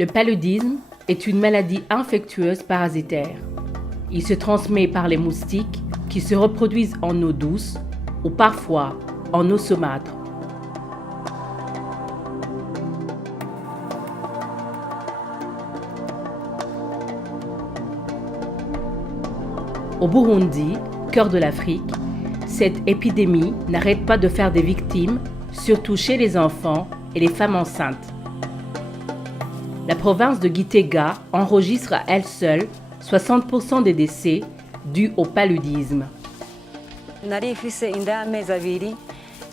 Le paludisme est une maladie infectieuse parasitaire. Il se transmet par les moustiques qui se reproduisent en eau douce ou parfois en eau saumâtre. Au Burundi, cœur de l'Afrique, cette épidémie n'arrête pas de faire des victimes, surtout chez les enfants et les femmes enceintes. La province de Gitega enregistre à elle seule 60% des décès dus au paludisme. Nari mfise inda y'amezi abiri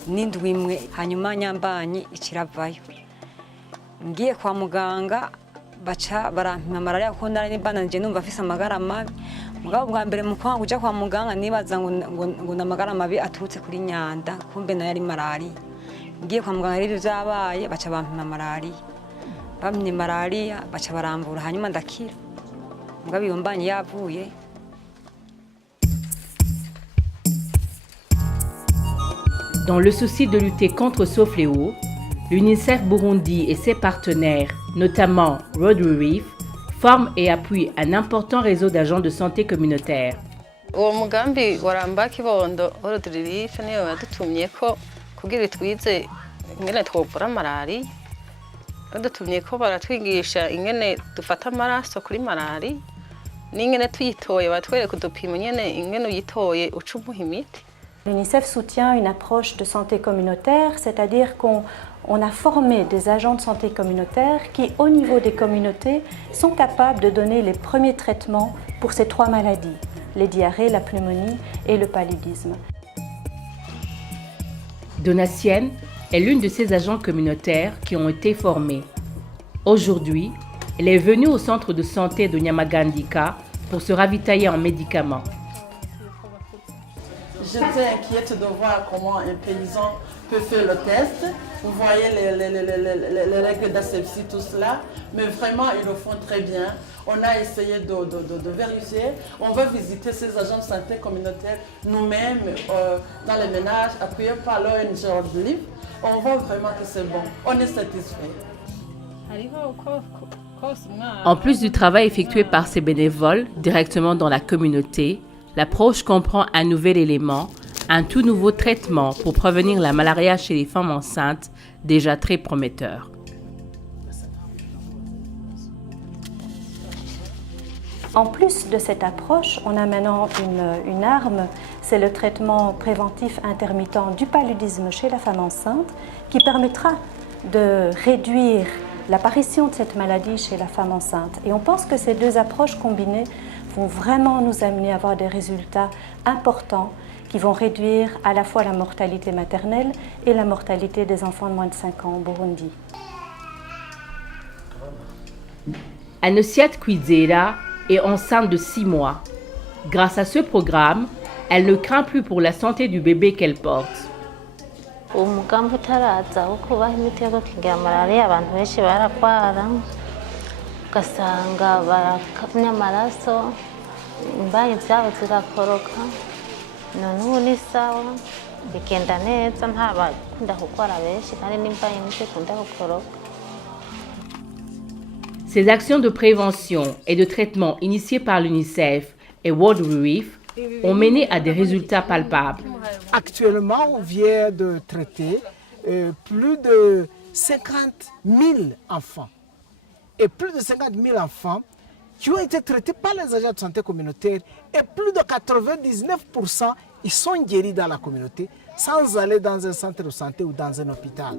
n'indwi imwe hanyuma nyambanye ikiravayo. Ngiye kwa muganga baca barampima malaria kuko nari bananje numva afise amagara mabi. Mugabo bwa mbere mu kwanga kuja kwa muganga nibaza ngo namagara mabi aturutse kuri nyanda kumbe nayo ari malaria. Ngiye kwa muganga rero byabaye baca bampima malaria. Bamye malaria baca barambura hanyuma ndakira. Mugabo iyo mbanye yavuye. Dans le souci de lutter contre ce fléau, l'UNICEF Burundi et ses partenaires, notamment Road Relief, forment et appuient un important réseau d'agents de santé communautaire. Uwo mugambi waramba kibondo Road Relief niyo yadutumyeko kugira twize ingene twovura malaria. Badutumyeko baratwigisha ingene dufata amaraso kuri malaria n'ingene tuyitoye batwereka udupimo nyene ingene uyitoye uca umuha imiti. L'UNICEF soutient une approche de santé communautaire, c'est-à-dire qu'on a formé des agents de santé communautaire qui, au niveau des communautés, sont capables de donner les premiers traitements pour ces trois maladies, les diarrhées, la pneumonie et le paludisme. Donatienne est l'une de ces agents communautaires qui ont été formés. Aujourd'hui, elle est venue au centre de santé de Nyamagandika pour se ravitailler en médicaments. J'étais inquiète de voir comment un paysan peut faire le test. Vous voyez les règles d'asepsie, tout cela. Mais vraiment, ils le font très bien. On a essayé de vérifier. On va visiter ces agents de santé communautaire nous-mêmes dans les ménages, appuyés par l'ONG Road Relief. On voit vraiment que c'est bon. On est satisfait. En plus du travail effectué par ces bénévoles directement dans la communauté, l'approche comprend un nouvel élément, un tout nouveau traitement pour prévenir la malaria chez les femmes enceintes, déjà très prometteur. En plus de cette approche, on a maintenant une arme, c'est le traitement préventif intermittent du paludisme chez la femme enceinte qui permettra de réduire l'apparition de cette maladie chez la femme enceinte. Et on pense que ces deux approches combinées vont vraiment nous amener à avoir des résultats importants qui vont réduire à la fois la mortalité maternelle et la mortalité des enfants de moins de 5 ans au Burundi. Anosiat Kwizera est enceinte de 6 mois. Grâce à ce programme, elle ne craint plus pour la santé du bébé qu'elle porte. Umugambi utaraza wo kubaha imiti yo gukingira malaria abantu benshi baragwara ugasanga barakamya amaraso imbanyi zabo zigakoroka none ubu ni sawa bigenda neza nta bakunda kugwara benshi kandi n'imbanyi ntizikunda gukoroka. Ces actions de prévention et de traitement initiées par l'UNICEF et World Relief ont mené à des résultats palpables. Actuellement, on vient de traiter plus de 50 000 enfants. Et plus de 50 000 enfants qui ont été traités par les agents de santé communautaire et plus de 99% ils sont guéris dans la communauté sans aller dans un centre de santé ou dans un hôpital.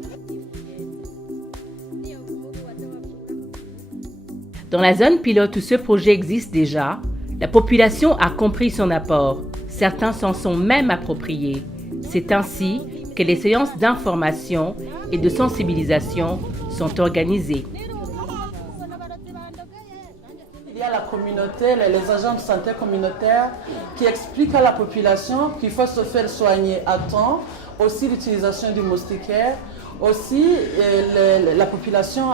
Dans la zone pilote où ce projet existe déjà, la population a compris son apport. Certains s'en sont même appropriés. C'est ainsi que les séances d'information et de sensibilisation sont organisées. Il y a la communauté, les agents de santé communautaire qui expliquent à la population qu'il faut se faire soigner à temps, aussi l'utilisation du moustiquaire. Aussi, la population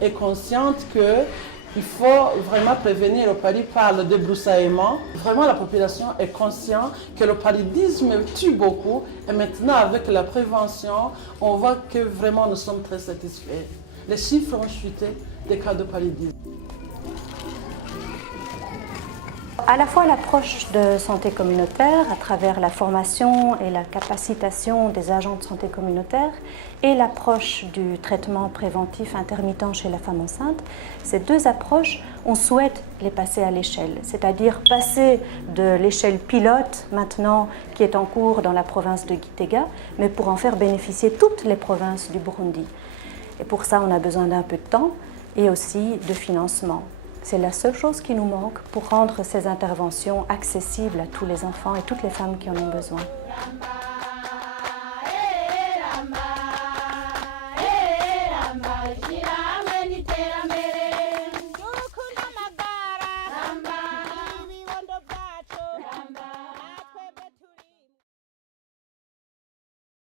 est consciente qu'il faut vraiment prévenir le paludisme par le débroussaillement. Vraiment, la population est consciente que le paludisme tue beaucoup. Et maintenant, avec la prévention, on voit que vraiment nous sommes très satisfaits. Les chiffres ont chuté des cas de paludisme. À la fois l'approche de santé communautaire à travers la formation et la capacitation des agents de santé communautaire et l'approche du traitement préventif intermittent chez la femme enceinte, ces deux approches, on souhaite les passer à l'échelle, c'est-à-dire passer de l'échelle pilote maintenant qui est en cours dans la province de Gitega, mais pour en faire bénéficier toutes les provinces du Burundi. Et pour ça, on a besoin d'un peu de temps et aussi de financement. C'est la seule chose qui nous manque pour rendre ces interventions accessibles à tous les enfants et toutes les femmes qui en ont besoin. Ramba,